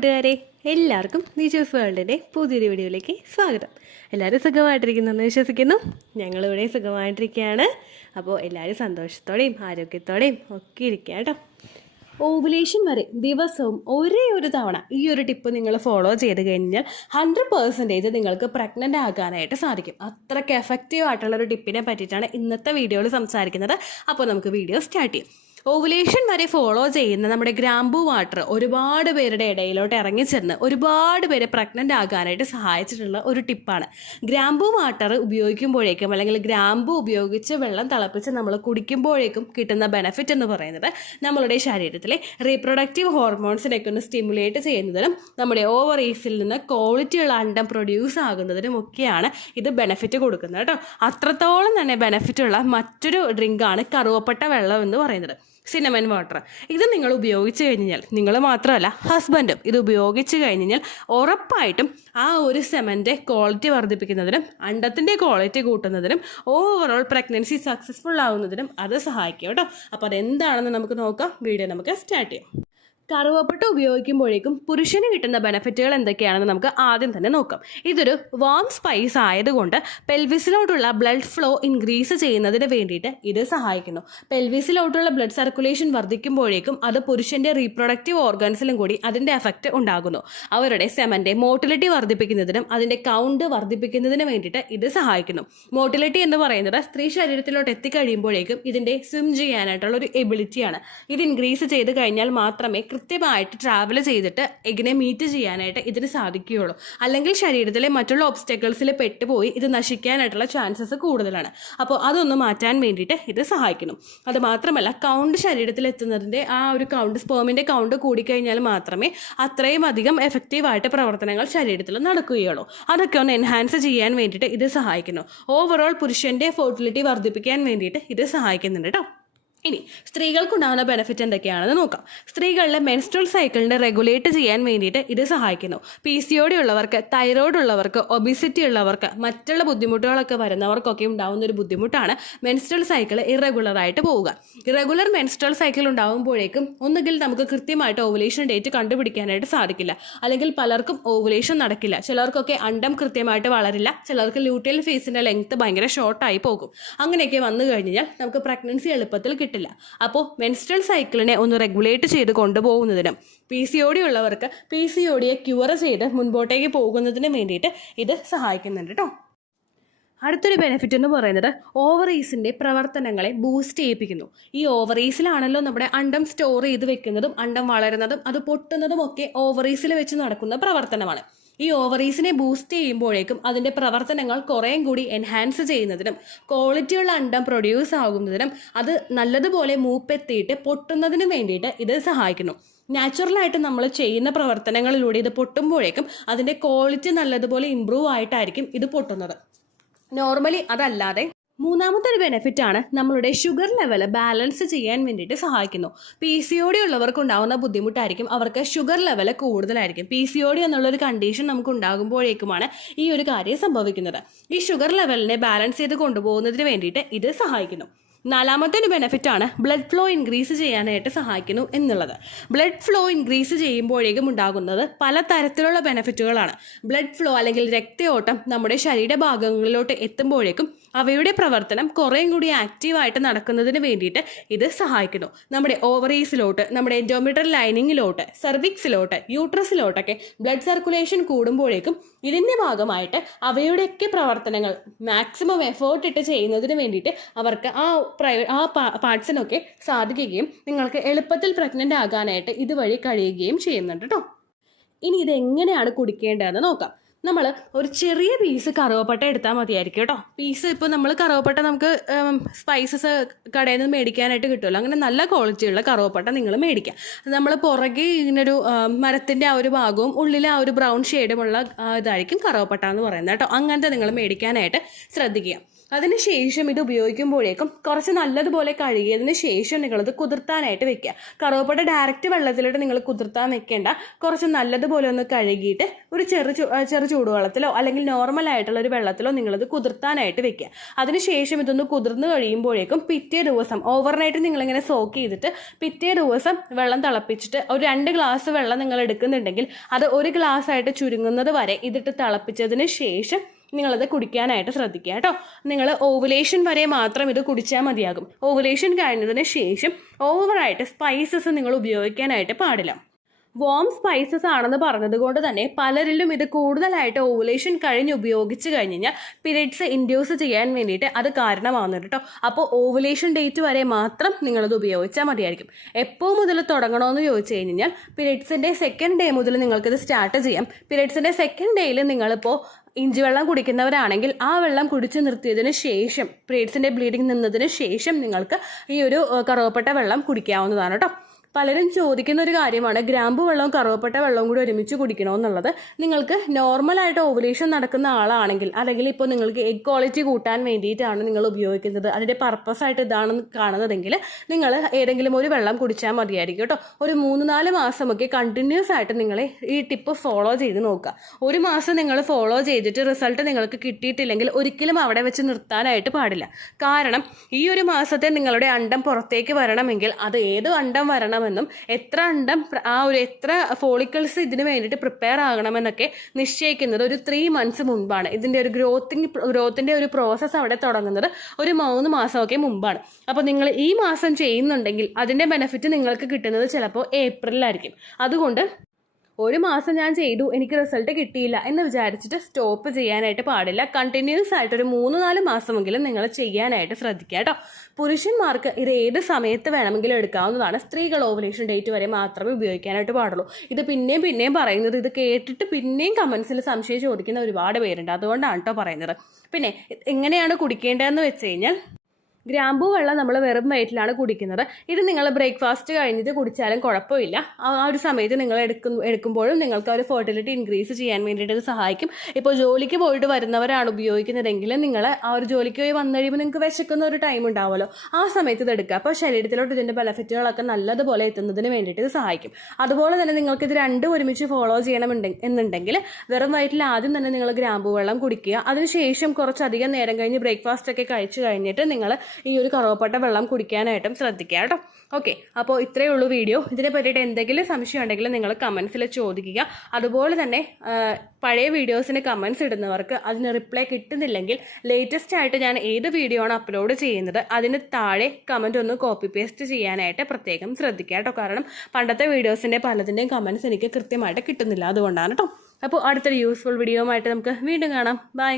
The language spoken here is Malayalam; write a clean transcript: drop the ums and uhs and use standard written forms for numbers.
കൂട്ടുകാരെ, എല്ലാവർക്കും നിജോസ് വേൾഡിൻ്റെ പുതിയൊരു വീഡിയോയിലേക്ക് സ്വാഗതം. എല്ലാവരും സുഖമായിട്ടിരിക്കുന്നെന്ന് വിശ്വസിക്കുന്നു. ഞങ്ങളിവിടെ സുഖമായിട്ടിരിക്കുകയാണ്. അപ്പോൾ എല്ലാവരും സന്തോഷത്തോടെയും ആരോഗ്യത്തോടെയും ഒക്കെ ഇരിക്കുക കേട്ടോ. ഓവുലേഷൻ വരെ ദിവസവും ഒരേ ഒരു തവണ ഈ ഒരു ടിപ്പ് നിങ്ങൾ ഫോളോ ചെയ്ത് കഴിഞ്ഞാൽ 100% നിങ്ങൾക്ക് പ്രഗ്നൻ്റ് ആകാനായിട്ട് സാധിക്കും. അത്രയ്ക്ക് എഫക്റ്റീവ് ആയിട്ടുള്ളൊരു ടിപ്പിനെ പറ്റിയിട്ടാണ് ഇന്നത്തെ വീഡിയോയിൽ സംസാരിക്കുന്നത്. അപ്പോൾ നമുക്ക് വീഡിയോ സ്റ്റാർട്ട് ചെയ്യാം. ഓവുലേഷൻ വരെ ഫോളോ ചെയ്യുന്ന നമ്മുടെ ഗ്രാമ്പൂ വാട്ടർ ഒരുപാട് പേരുടെ ഇടയിലോട്ട് ഇറങ്ങിച്ചെന്ന് ഒരുപാട് പേരെ പ്രഗ്നൻ്റ് ആകാനായിട്ട് സഹായിച്ചിട്ടുള്ള ഒരു ടിപ്പാണ്. ഗ്രാമ്പൂ വാട്ടർ ഉപയോഗിക്കുമ്പോഴേക്കും അല്ലെങ്കിൽ ഗ്രാമ്പൂ ഉപയോഗിച്ച് വെള്ളം തിളപ്പിച്ച് നമ്മൾ കുടിക്കുമ്പോഴേക്കും കിട്ടുന്ന ബെനിഫിറ്റ് എന്ന് പറയുന്നത് നമ്മളുടെ ശരീരത്തിലെ റീപ്രൊഡക്റ്റീവ് ഹോർമോൺസിനൊക്കെ ഒന്ന് സ്റ്റിമുലേറ്റ് ചെയ്യുന്നതിനും നമ്മുടെ ഓവറീസിൽ നിന്ന് ക്വാളിറ്റിയുള്ള അണ്ടം പ്രൊഡ്യൂസ് ആകുന്നതിനും ഒക്കെയാണ് ഇത് ബെനിഫിറ്റ് കൊടുക്കുന്നത് കേട്ടോ. അത്രത്തോളം തന്നെ ബെനിഫിറ്റുള്ള മറ്റൊരു ഡ്രിങ്കാണ് കറുവപ്പട്ട വെള്ളം എന്ന് പറയുന്നത്, സിനമൻ വാട്ടർ. ഇത് നിങ്ങൾ ഉപയോഗിച്ച് കഴിഞ്ഞാൽ, നിങ്ങൾ മാത്രമല്ല ഹസ്ബൻഡും ഇത് ഉപയോഗിച്ച് കഴിഞ്ഞാൽ ഉറപ്പായിട്ടും ആ ഒരു സെമൻ്റെ ക്വാളിറ്റി വർദ്ധിപ്പിക്കുന്നതിനും അണ്ടത്തിൻ്റെ ക്വാളിറ്റി കൂട്ടുന്നതിനും ഓവറോൾ പ്രഗ്നൻസി സക്സസ്ഫുൾ ആവുന്നതിനും അത് സഹായിക്കും കേട്ടോ. അപ്പോൾ അതെന്താണെന്ന് നമുക്ക് നോക്കാം. വീഡിയോ നമുക്ക് സ്റ്റാർട്ട് ചെയ്യാം. കറുവപ്പട്ട ഉപയോഗിക്കുമ്പോഴേക്കും പുരുഷന് കിട്ടുന്ന ബെനിഫിറ്റുകൾ എന്തൊക്കെയാണെന്ന് നമുക്ക് ആദ്യം തന്നെ നോക്കാം. ഇതൊരു വാം സ്പൈസ് ആയതുകൊണ്ട് പെൽവിസിലോട്ടുള്ള ബ്ലഡ് ഫ്ലോ ഇൻക്രീസ് ചെയ്യുന്നതിന് വേണ്ടിയിട്ട് ഇത് സഹായിക്കുന്നു. പെൽവിസിലോട്ടുള്ള ബ്ലഡ് സർക്കുലേഷൻ വർദ്ധിക്കുമ്പോഴേക്കും അത് പുരുഷൻ്റെ റീപ്രൊഡക്റ്റീവ് ഓർഗൻസിലും കൂടി അതിൻ്റെ എഫക്റ്റ് ഉണ്ടാകുന്നു. അവരുടെ സെമൻ്റെ മോട്ടിലിറ്റി വർദ്ധിപ്പിക്കുന്നതിനും അതിൻ്റെ കൗണ്ട് വർദ്ധിപ്പിക്കുന്നതിന് വേണ്ടിയിട്ട് ഇത് സഹായിക്കുന്നു. മോട്ടിലിറ്റി എന്ന് പറയുന്നത് സ്ത്രീ ശരീരത്തിലോട്ട് എത്തിക്കഴിയുമ്പോഴേക്കും ഇതിൻ്റെ സ്വിം ചെയ്യാനായിട്ടുള്ള ഒരു എബിലിറ്റിയാണ്. ഇത് ഇൻക്രീസ് ചെയ്ത് കഴിഞ്ഞാൽ മാത്രമേ കൃത്യമായിട്ട് ട്രാവൽ ചെയ്തിട്ട് എഗിനെ മീറ്റ് ചെയ്യാനായിട്ട് ഇതിന് സാധിക്കുകയുള്ളൂ. അല്ലെങ്കിൽ ശരീരത്തിലെ മറ്റുള്ള ഒബ്സ്റ്റക്കിൾസിൽ പെട്ടുപോയി ഇത് നശിക്കാനായിട്ടുള്ള ചാൻസസ് കൂടുതലാണ്. അപ്പോൾ അതൊന്ന് മാറ്റാൻ വേണ്ടിയിട്ട് ഇത് സഹായിക്കുന്നു. അത് മാത്രമല്ല, കൗണ്ട് ശരീരത്തിൽ എത്തുന്നതിൻ്റെ ആ ഒരു കൗണ്ട്, സ്പേമിൻ്റെ കൗണ്ട് കൂടിക്കഴിഞ്ഞാൽ മാത്രമേ അത്രയും അധികം എഫക്റ്റീവായിട്ട് പ്രവർത്തനങ്ങൾ ശരീരത്തിൽ നടക്കുകയുള്ളൂ. അതൊക്കെ ഒന്ന് എൻഹാൻസ് ചെയ്യാൻ വേണ്ടിയിട്ട് ഇത് സഹായിക്കുന്നു. ഓവറോൾ പുരുഷൻ്റെ ഫെർട്ടിലിറ്റി വർദ്ധിപ്പിക്കാൻ വേണ്ടിയിട്ട് ഇത് സഹായിക്കുന്നുണ്ട് കേട്ടോ. ഇനി സ്ത്രീകൾക്കുണ്ടാകുന്ന ബെനിഫിറ്റ് എന്തൊക്കെയാണെന്ന് നോക്കാം. സ്ത്രീകളിലെ മെൻസ്ട്രൽ സൈക്കിളിനെ റെഗുലേറ്റ് ചെയ്യാൻ വേണ്ടിയിട്ട് ഇത് സഹായിക്കുന്നു. PCOD ഉള്ളവർക്ക്, തൈറോയ്ഡ് ഉള്ളവർക്ക്, ഒബിസിറ്റി ഉള്ളവർക്ക്, മറ്റുള്ള ബുദ്ധിമുട്ടുകളൊക്കെ വരുന്നവർക്കൊക്കെ ഉണ്ടാകുന്ന ഒരു ബുദ്ധിമുട്ടാണ് മെൻസ്ട്രൽ സൈക്കിൾ ഇറഗുലറായിട്ട് പോവുക. ഇറഗുലർ മെൻസ്ട്രൽ സൈക്കിൾ ഉണ്ടാകുമ്പോഴേക്കും ഒന്നുകിൽ നമുക്ക് കൃത്യമായിട്ട് ഓവുലേഷൻ ഡേറ്റ് കണ്ടുപിടിക്കാനായിട്ട് സാധിക്കില്ല, അല്ലെങ്കിൽ പലർക്കും ഓവുലേഷൻ നടക്കില്ല. ചിലർക്കൊക്കെ അണ്ടം കൃത്യമായിട്ട് വളരില്ല, ചിലർക്ക് ലൂട്ടിയൽ ഫേസിൻ്റെ ലെങ്ത് ഭയങ്കര ഷോർട്ടായി പോകും. അങ്ങനെയൊക്കെ വന്നു കഴിഞ്ഞാൽ നമുക്ക് പ്രഗ്നൻസി എളുപ്പത്തിൽ കിട്ടില്ല. അപ്പോൾ മെൻസ്ട്രൽ സൈക്കിളിനെ ഒന്ന് റെഗുലേറ്റ് ചെയ്ത് കൊണ്ടുപോകുന്നതിനും PCOD ഉള്ളവർക്ക് PCODയെ ക്യൂർ ചെയ്ത് മുൻപോട്ടേക്ക് പോകുന്നതിന് വേണ്ടിയിട്ട് ഇത് സഹായിക്കുന്നുണ്ട് കേട്ടോ. അടുത്തൊരു ബെനിഫിറ്റ് എന്ന് പറയുന്നത് ഓവറീസിൻ്റെ പ്രവർത്തനങ്ങളെ ബൂസ്റ്റ് ചെയ്യിപ്പിക്കുന്നു. ഈ ഓവറീസിലാണല്ലോ നമ്മുടെ അണ്ടം സ്റ്റോർ ചെയ്ത് വെക്കുന്നതും അണ്ടം വളരുന്നതും അത് പൊട്ടുന്നതും ഒക്കെ ഓവറീസിൽ വെച്ച് നടക്കുന്ന പ്രവർത്തനമാണ്. ഈ ഓവറീസിനെ ബൂസ്റ്റ് ചെയ്യുമ്പോഴേക്കും അതിൻ്റെ പ്രവർത്തനങ്ങൾ കുറേയും കൂടി എൻഹാൻസ് ചെയ്യുന്നതിനും ക്വാളിറ്റിയുള്ള അണ്ടം പ്രൊഡ്യൂസ് ആകുന്നതിനും അത് നല്ലതുപോലെ മൂപ്പെത്തിയിട്ട് പൊട്ടുന്നതിനും വേണ്ടിയിട്ട് ഇത് സഹായിക്കുന്നു. നാച്ചുറലായിട്ട് നമ്മൾ ചെയ്യുന്ന പ്രവർത്തനങ്ങളിലൂടെ ഇത് പൊട്ടുമ്പോഴേക്കും അതിൻ്റെ ക്വാളിറ്റി നല്ലതുപോലെ ഇമ്പ്രൂവ് ആയിട്ടായിരിക്കും ഇത് പൊട്ടുന്നത്. നോർമലി അതല്ലാതെ മൂന്നാമത്തെ ഒരു ബെനിഫിറ്റാണ് നമ്മളുടെ ഷുഗർ ലെവൽ ബാലൻസ് ചെയ്യാൻ വേണ്ടിയിട്ട് സഹായിക്കുന്നു. PCOD ഉള്ളവർക്ക് ഉണ്ടാകുന്ന ബുദ്ധിമുട്ടായിരിക്കും അവർക്ക് ഷുഗർ ലെവൽ കൂടുതലായിരിക്കും. PCOD എന്നുള്ളൊരു കണ്ടീഷൻ നമുക്ക് ഉണ്ടാകുമ്പോഴേക്കുമാണ് ഈ ഒരു കാര്യം സംഭവിക്കുന്നത്. ഈ ഷുഗർ ലെവലിനെ ബാലൻസ് ചെയ്ത് കൊണ്ടുപോകുന്നതിന് വേണ്ടിയിട്ട് ഇത് സഹായിക്കുന്നു. നാലാമത്തെ ഒരു ബെനിഫിറ്റാണ് ബ്ലഡ് ഫ്ലോ ഇൻക്രീസ് ചെയ്യാനായിട്ട് സഹായിക്കുന്നു എന്നുള്ളത്. ബ്ലഡ് ഫ്ലോ ഇൻക്രീസ് ചെയ്യുമ്പോഴേക്കും ഉണ്ടാകുന്നത് പല തരത്തിലുള്ള ബെനിഫിറ്റുകളാണ്. ബ്ലഡ് ഫ്ലോ അല്ലെങ്കിൽ രക്തയോട്ടം നമ്മുടെ ശരീരഭാഗങ്ങളിലോട്ട് എത്തുമ്പോഴേക്കും അവയുടെ പ്രവർത്തനം കുറേയും കൂടി ആക്റ്റീവായിട്ട് നടക്കുന്നതിന് വേണ്ടിയിട്ട് ഇത് സഹായിക്കുന്നു. നമ്മുടെ ഓവറീസിലോട്ട്, നമ്മുടെ എൻഡോമെട്രിയൽ ലൈനിങ്ങിലോട്ട്, സെർവിക്സിലോട്ട്, യൂട്രസിലോട്ടൊക്കെ ബ്ലഡ് സർക്കുലേഷൻ കൂടുമ്പോഴേക്കും ഇതിൻ്റെ ഭാഗമായിട്ട് അവയുടെയൊക്കെ പ്രവർത്തനങ്ങൾ മാക്സിമം എഫേർട്ട് ഇട്ട് ചെയ്യുന്നതിന് വേണ്ടിയിട്ട് അവർക്ക് ആ പാർട്സിനൊക്കെ സാധിക്കുകയും നിങ്ങൾക്ക് എളുപ്പത്തിൽ പ്രഗ്നൻ്റ് ആകാനായിട്ട് ഇതുവഴി കഴിയുകയും ചെയ്യുന്നുണ്ട് കേട്ടോ. ഇനി ഇതെങ്ങനെയാണ് കുടിക്കേണ്ടതെന്ന് നോക്കാം. നമ്മൾ ഒരു ചെറിയ പീസ് കറുവപ്പട്ട എടുത്താൽ മതിയായിരിക്കും കേട്ടോ. പീസ് ഇപ്പോൾ നമ്മൾ കറുവപ്പട്ട നമുക്ക് സ്പൈസസ് കടയിൽ നിന്ന് മേടിക്കാനായിട്ട് കിട്ടുമല്ലോ, അങ്ങനെ നല്ല ക്വാളിറ്റിയുള്ള കറുവപ്പട്ട നിങ്ങൾ മേടിക്കുക. നമ്മൾ പുറകെ ഇങ്ങനൊരു മരത്തിൻ്റെ ആ ഒരു ഭാഗവും ഉള്ളിൽ ആ ഒരു ബ്രൗൺ ഷെയ്ഡുമുള്ള ഇതായിരിക്കും കറുവപ്പട്ട എന്ന് പറയുന്നത് കേട്ടോ. അങ്ങനത്തെ നിങ്ങൾ മേടിക്കാനായിട്ട് ശ്രദ്ധിക്കുക. അതിനുശേഷം ഇത് ഉപയോഗിക്കുമ്പോഴേക്കും കുറച്ച് നല്ലതുപോലെ കഴുകിയതിന് ശേഷം നിങ്ങളത് കുതിർത്താനായിട്ട് വെക്കുക. കറുവപ്പട്ട ഡയറക്റ്റ് വെള്ളത്തിലോട്ട് നിങ്ങൾ കുതിർത്താൻ വെക്കേണ്ട. കുറച്ച് നല്ലതുപോലെ ഒന്ന് കഴുകിയിട്ട് ഒരു ചെറു ചൂടുവെള്ളത്തിലോ അല്ലെങ്കിൽ നോർമൽ ആയിട്ടുള്ള ഒരു വെള്ളത്തിലോ നിങ്ങളത് കുതിർത്താനായിട്ട് വെക്കുക. അതിനുശേഷം ഇതൊന്ന് കുതിർന്ന് കഴിയുമ്പോഴേക്കും പിറ്റേ ദിവസം ഓവർനൈറ്റ് നിങ്ങളിങ്ങനെ സോക്ക് ചെയ്തിട്ട് പിറ്റേ ദിവസം വെള്ളം തിളപ്പിച്ചിട്ട് ഒരു 2 ഗ്ലാസ് വെള്ളം നിങ്ങൾ എടുക്കുന്നുണ്ടെങ്കിൽ അത് 1 ഗ്ലാസ് ആയിട്ട് ചുരുങ്ങുന്നത് വരെ ഇതിട്ട് തിളപ്പിച്ചതിന് ശേഷം നിങ്ങളത് കുടിക്കാനായിട്ട് ശ്രദ്ധിക്കുക കേട്ടോ. നിങ്ങൾ ഓവുലേഷൻ വരെ മാത്രം ഇത് കുടിച്ചാൽ മതിയാകും. ഓവുലേഷൻ കഴിഞ്ഞതിന് ശേഷം ഓവറായിട്ട് സ്പൈസസ് നിങ്ങൾ ഉപയോഗിക്കാനായിട്ട് പാടില്ല. വോം സ്പൈസസ് ആണെന്ന് പറഞ്ഞത് കൊണ്ട് തന്നെ പലരിലും ഇത് കൂടുതലായിട്ട് ഓവുലേഷൻ കഴിഞ്ഞ് ഉപയോഗിച്ച് കഴിഞ്ഞ് കഴിഞ്ഞാൽ പീരിയഡ്സ് ഇൻഡ്യൂസ് ചെയ്യാൻ വേണ്ടിയിട്ട് അത് കാരണമാകുന്നുണ്ട് കേട്ടോ. അപ്പോൾ ഓവുലേഷൻ ഡേറ്റ് വരെ മാത്രം നിങ്ങളത് ഉപയോഗിച്ചാൽ മതിയായിരിക്കും. എപ്പോൾ മുതൽ തുടങ്ങണമെന്ന് ചോദിച്ചു കഴിഞ്ഞാൽ പീരിയഡ്സിൻ്റെ 2nd ഡേ മുതൽ നിങ്ങൾക്കിത് സ്റ്റാർട്ട് ചെയ്യാം. പീരിയഡ്സിൻ്റെ 2nd ഡേയിൽ നിങ്ങളിപ്പോൾ ഇഞ്ചി വെള്ളം കുടിക്കുന്നവരാണെങ്കിൽ ആ വെള്ളം കുടിച്ച് നിർത്തിയതിന് ശേഷം പീരിയഡ്സിൻ്റെ ബ്ലീഡിങ് നിന്നതിന് ശേഷം നിങ്ങൾക്ക് ഈ ഒരു കറുവപ്പട്ട വെള്ളം കുടിക്കാവുന്നതാണ് കേട്ടോ. പലരും ചോദിക്കുന്ന ഒരു കാര്യമാണ് ഗ്രാമ്പു വെള്ളവും കറുവപ്പട്ട വെള്ളവും കൂടി ഒരുമിച്ച് കുടിക്കണമെന്നുള്ളത്. നിങ്ങൾക്ക് നോർമലായിട്ട് ഓവുലേഷൻ നടക്കുന്ന ആളാണെങ്കിൽ അല്ലെങ്കിൽ ഇപ്പോൾ നിങ്ങൾക്ക് എഗ് ക്വാളിറ്റി കൂട്ടാൻ വേണ്ടിയിട്ടാണ് നിങ്ങൾ ഉപയോഗിക്കുന്നത്, അതിൻ്റെ പർപ്പസായിട്ട് ഇതാണെന്ന് കാണുന്നതെങ്കിൽ നിങ്ങൾ ഏതെങ്കിലും ഒരു വെള്ളം കുടിച്ചാൽ മതിയായിരിക്കും കേട്ടോ. ഒരു 3-4 മാസമൊക്കെ കണ്ടിന്യൂസ് ആയിട്ട് നിങ്ങൾ ഈ ടിപ്പ് ഫോളോ ചെയ്ത് നോക്കുക. 1 മാസം നിങ്ങൾ ഫോളോ ചെയ്തിട്ട് റിസൾട്ട് നിങ്ങൾക്ക് കിട്ടിയിട്ടില്ലെങ്കിൽ ഒരിക്കലും അവിടെ വെച്ച് നിർത്താനായിട്ട് പാടില്ല. കാരണം ഈ ഒരു മാസത്തെ നിങ്ങളുടെ അണ്ടം പുറത്തേക്ക് വരണമെങ്കിൽ അത് ഏത് അണ്ടം വരണമെന്നും എത്ര അണ്ടം എത്ര ഫോളിക്കിൾസ് ഇതിന് വേണ്ടിയിട്ട് പ്രിപ്പയർ ആകണമെന്നൊക്കെ നിശ്ചയിക്കുന്നത് ഒരു 3 months മുൻപാണ്. ഇതിൻ്റെ ഒരു ഗ്രോത്തിൻ്റെ ഒരു പ്രോസസ്സ് അവിടെ തുടങ്ങുന്നത് ഒരു 3 മാസമൊക്കെ മുമ്പാണ്. അപ്പോൾ നിങ്ങൾ ഈ മാസം ചെയ്യുന്നുണ്ടെങ്കിൽ അതിൻ്റെ ബെനിഫിറ്റ് നിങ്ങൾക്ക് കിട്ടുന്നത് ചിലപ്പോൾ ഏപ്രിലായിരിക്കും. അതുകൊണ്ട് 1 മാസം ഞാൻ ചെയ്തു എനിക്ക് റിസൾട്ട് കിട്ടിയില്ല എന്ന് വിചാരിച്ചിട്ട് സ്റ്റോപ്പ് ചെയ്യാനായിട്ട് പാടില്ല. കണ്ടിന്യൂസ് ആയിട്ട് ഒരു 3-4 മാസമെങ്കിലും നിങ്ങൾ ചെയ്യാനായിട്ട് ശ്രദ്ധിക്കുക കേട്ടോ. പുരുഷന്മാർക്ക് ഇത് ഏത് സമയത്ത് വേണമെങ്കിലും എടുക്കാവുന്നതാണ്. സ്ത്രീകൾ ഓവുലേഷൻ ഡേറ്റ് വരെ മാത്രമേ ഉപയോഗിക്കാനായിട്ട് പാടുള്ളൂ. ഇത് പിന്നെയും പറയുന്നത്, ഇത് കേട്ടിട്ട് പിന്നെയും കമൻസിൽ സംശയം ചോദിക്കുന്ന ഒരുപാട് പേരുണ്ട്. അതുകൊണ്ടാണ് കേട്ടോ പറയുന്നത്. പിന്നെ എങ്ങനെയാണ് കുടിക്കേണ്ടതെന്ന് വെച്ച് കഴിഞ്ഞാൽ ഗ്രാമ്പൂ വെള്ളം നമ്മൾ വെറും വയറ്റിലാണ് കുടിക്കുന്നത്. ഇത് നിങ്ങൾ ബ്രേക്ക്ഫാസ്റ്റ് കഴിഞ്ഞിട്ട് കുടിച്ചാലും കുഴപ്പമില്ല. ആ ഒരു സമയത്ത് നിങ്ങൾ എടുക്കുമ്പോഴും നിങ്ങൾക്ക് ഒരു ഫെർട്ടിലിറ്റി ഇൻക്രീസ് ചെയ്യാൻ വേണ്ടിയിട്ട് ഇത് സഹായിക്കും. ഇപ്പോൾ ജോലിക്ക് പോയിട്ട് വരുന്നവരാണ് ഉപയോഗിക്കുന്നതെങ്കിൽ നിങ്ങൾ ആ ഒരു ജോലിക്ക് പോയി വന്നു കഴിയുമ്പോൾ നിങ്ങൾക്ക് വിശക്കുന്ന ഒരു ടൈം ഉണ്ടാവുമല്ലോ, ആ സമയത്ത് ഇത് എടുക്കുക. അപ്പോൾ ശരീരത്തിലോട്ട് ഇതിൻ്റെ ബെനിഫിറ്റുകളൊക്കെ നല്ലതുപോലെ എത്തുന്നതിന് വേണ്ടിയിട്ട് ഇത് സഹായിക്കും. അതുപോലെ തന്നെ നിങ്ങൾക്ക് ഇത് രണ്ടും ഒരുമിച്ച് ഫോളോ എന്നുണ്ടെങ്കിൽ വെറും വയറ്റിൽ ആദ്യം തന്നെ നിങ്ങൾ ഗ്രാമ്പൂ വെള്ളം കുടിക്കുക. അതിനുശേഷം കുറച്ചധികം നേരം കഴിഞ്ഞ് ബ്രേക്ക്ഫാസ്റ്റ് ഒക്കെ കഴിച്ചു കഴിഞ്ഞിട്ട് നിങ്ങൾ ഈ ഒരു കറുവപ്പട്ട വെള്ളം കുടിക്കാനായിട്ടും ശ്രദ്ധിക്കുക കേട്ടോ. ഓക്കെ, അപ്പോൾ ഇത്രയേ ഉള്ളൂ വീഡിയോ. ഇതിനെ പറ്റിയിട്ട് എന്തെങ്കിലും സംശയം ഉണ്ടെങ്കിൽ നിങ്ങൾ കമൻസിൽ ചോദിക്കുക. അതുപോലെ തന്നെ പഴയ വീഡിയോസിന് കമൻസ് ഇടുന്നവർക്ക് അതിന് റിപ്ലൈ കിട്ടുന്നില്ലെങ്കിൽ ലേറ്റസ്റ്റ് ആയിട്ട് ഞാൻ ഏത് വീഡിയോ ആണ് അപ്ലോഡ് ചെയ്യുന്നത് അതിന് താഴെ കമൻറ്റ് ഒന്ന് കോപ്പി പേസ്റ്റ് ചെയ്യാനായിട്ട് പ്രത്യേകം ശ്രദ്ധിക്കുക കേട്ടോ. കാരണം പണ്ടത്തെ വീഡിയോസിൻ്റെ പലതിൻ്റെയും കമൻസ് എനിക്ക് കൃത്യമായിട്ട് കിട്ടുന്നില്ല, അതുകൊണ്ടാണ് കേട്ടോ. അപ്പോൾ അടുത്തൊരു യൂസ്ഫുൾ വീഡിയോ ആയിട്ട് നമുക്ക് വീണ്ടും കാണാം. ബൈ.